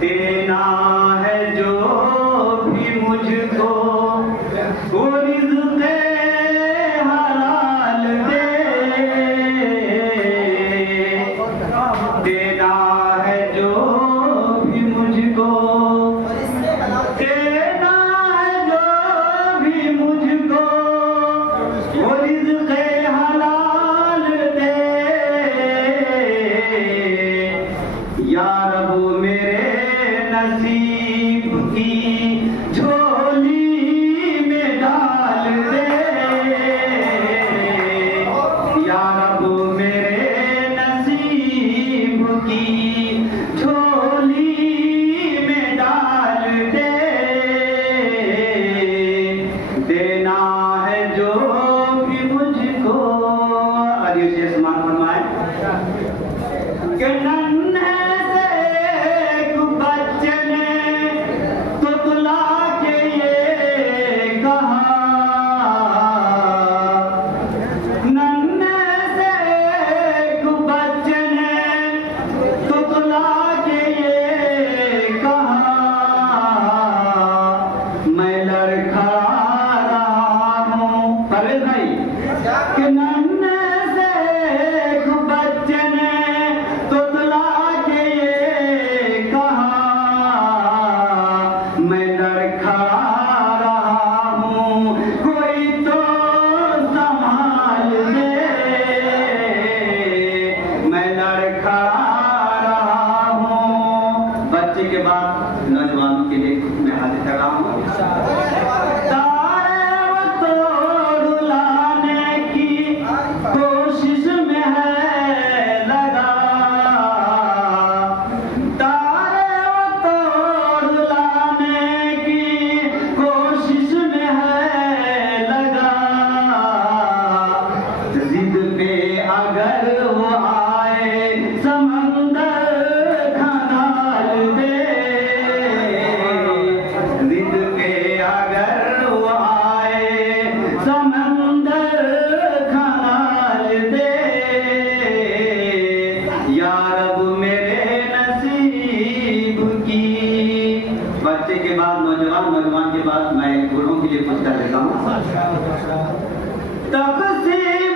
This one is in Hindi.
देना है जो भी मुझको वो रिज़्क़े हलाल दे, देना है जो भी मुझको, देना है जो भी मुझको वो रिज़्क़े हलाल दे। या रब मेरे नसीब की झोली में डाल दे, या रब मेरे नसीब की झोली में डाल दे, देना है जो भी मुझको। अरे उसे समान फरमाए कि नन्हे से एक बच्चे ने तुतला के ये कहा, नन्हे से एक बच्चे ने तुतला के ये कहा, मैं लड़खड़ा रहा हूँ परवेज भाई कि नन्हे से एक बच्चे ने तुतला के ये कहा, मैं लड़खड़ा रहा हूँ कोई तो संभाल दे, मैं लड़खड़ा रहा हूँ। बच्चे के बाद नौजवानों के लिए मैं हाजिर कर रहा हूँ। तारे वो तोड़ लाने की कोशिश में है लगा, तारे वो तोड़ लाने की कोशिश में है लगा, जिद पे अगर वो आए समंदर खंगाल दे, जिद पे अगर वो आए समंदर खंगाल दे, या रब मेरे नसीब की। बच्चे के बाद नौजवान, नौजवान के बाद मैं बूढ़ों के लिए कुछ कर देता हूँ। तक़सीम